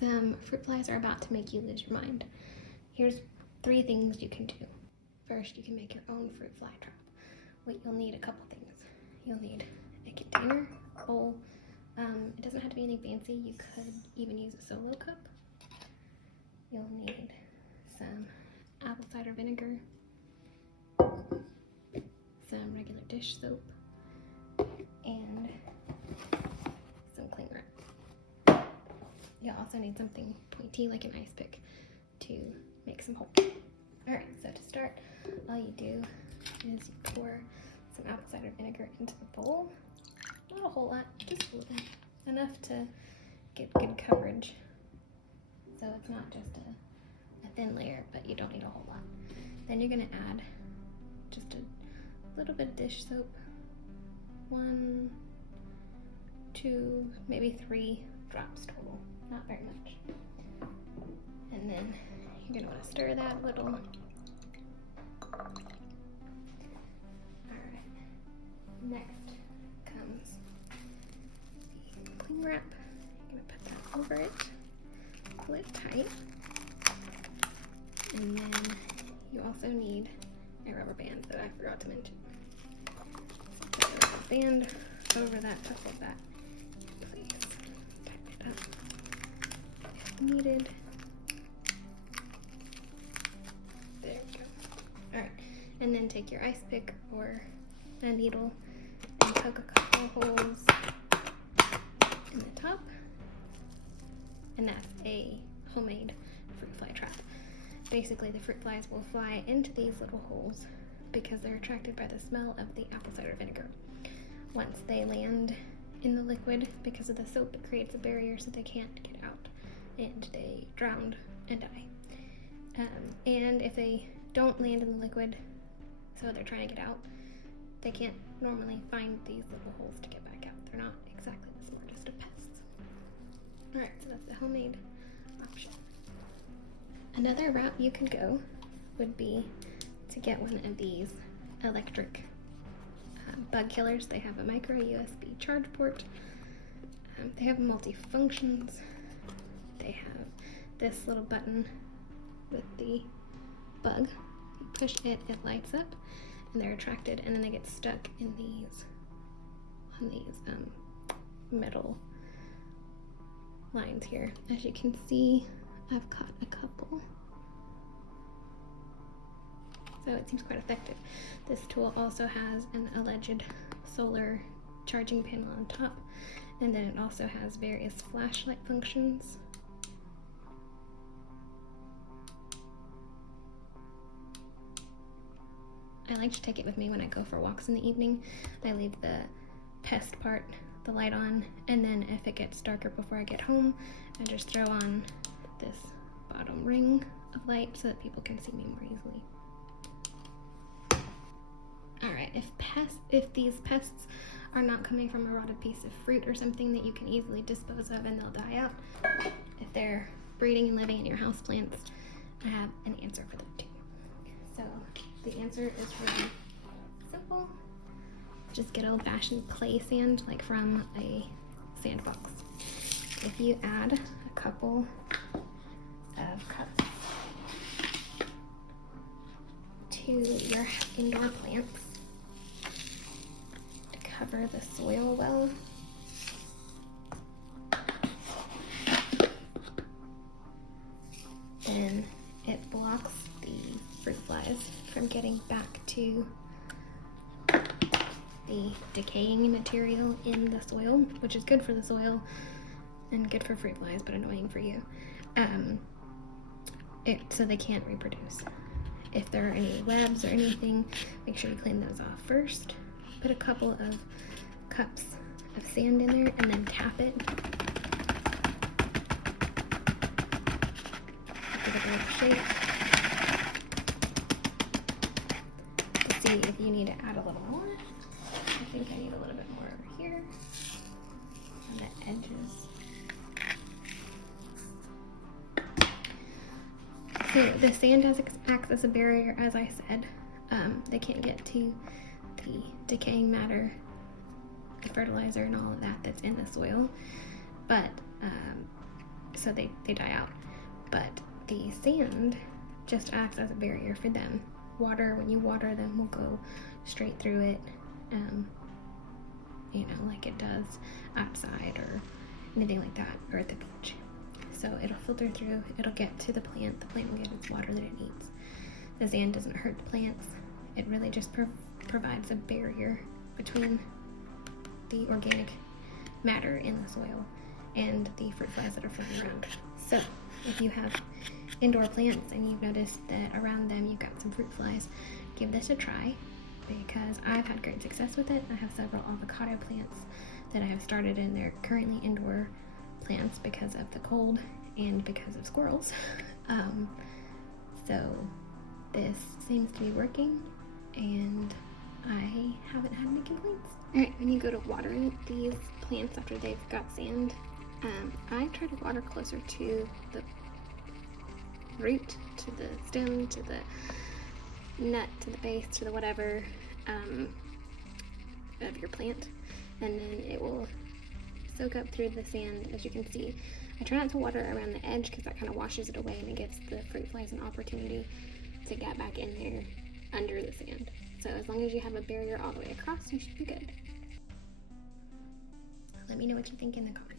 Some fruit flies are about to make you lose your mind. Here's 3 things you can do. First, you can make your own fruit fly trap. What you'll need a couple things. You'll need a container, bowl. It doesn't have to be anything fancy. You could even use a solo cup. You'll need some apple cider vinegar, some regular dish soap, and some cling wrap. You'll also need something pointy like an ice pick to make some holes. Alright, so to start, all you do is you pour some apple cider vinegar into the bowl. Not a whole lot, just a little. Enough to get good coverage. So it's not just a thin layer, but you don't need a whole lot. Then you're gonna add just a little bit of dish soap. 1, 2, maybe 3 drops total. Not very much. And then you're gonna wanna stir that a little. Alright, next comes the cling wrap. You're gonna put that over it, pull it tight, and then you also need a rubber band that I forgot to mention. So put the rubber band over that, top of that, please tighten it up if needed. There we go. Alright, and then take your ice pick or a needle and poke a couple holes in the top. And that's a homemade fruit fly trap. Basically, the fruit flies will fly into these little holes because they're attracted by the smell of the apple cider vinegar. Once they land in the liquid, because of the soap, it creates a barrier so they can't get out, and they drown and die. And if they don't land in the liquid, so they're trying to get out, they can't normally find these little holes to get back out. They're not exactly the smartest of pests. Alright, so that's the homemade option. Another route you could go would be to get one of these electric bug killers. They have a micro USB charge port. They have multi-functions. They have this little button with the bug. You push it, it lights up, and they're attracted, and then they get stuck in these metal lines here. As you can see, I've caught a couple. So it seems quite effective. This tool also has an alleged solar charging panel on top, and then it also has various flashlight functions. I like to take it with me when I go for walks in the evening. I leave the pest part, the light on, and then if it gets darker before I get home, I just throw on this bottom ring of light so that people can see me more easily. Alright, if these pests are not coming from a rotted piece of fruit or something that you can easily dispose of and they'll die out, if they're breeding and living in your houseplants, I have an answer for them too. So the answer is really simple. Just get old-fashioned clay sand, like from a sandbox. If you add a couple of cups to your indoor plants to cover the soil well, then it blocks the fruit flies from getting back to the decaying material in the soil, which is good for the soil and good for fruit flies, but annoying for you. So they can't reproduce. If there are any webs or anything, make sure you clean those off first. Put a couple of cups of sand in there and then tap it. Give it a little shake to see if you need to add a little more. I think I need a little bit more over here on the edges. So the sand acts as a barrier, as I said. They can't get to the decaying matter, the fertilizer and all of that that's in the soil. But so they die out. But the sand just acts as a barrier for them. Water, when you water them, will go straight through it, you know, like it does outside or anything like that, or at the beach. So it'll filter through, it'll get to the plant will get its water that it needs. The sand doesn't hurt the plants, it really just provides a barrier between the organic matter in the soil and the fruit flies that are floating around. So if you have indoor plants and you've noticed that around them you've got some fruit flies, give this a try, because I've had great success with it. I have several avocado plants that I have started, and they're currently indoor plants because of the cold and because of squirrels. So this seems to be working, and I haven't had any complaints. Alright, when you go to watering these plants after they've got sand, I try to water closer to the root, to the stem, to the nut, to the base, to the whatever of your plant, and then it will soak up through the sand. As you can see, I try not to water around the edge because that kind of washes it away and it gives the fruit flies an opportunity to get back in there under the sand. So as long as you have a barrier all the way across, you should be good. Let me know what you think in the comments.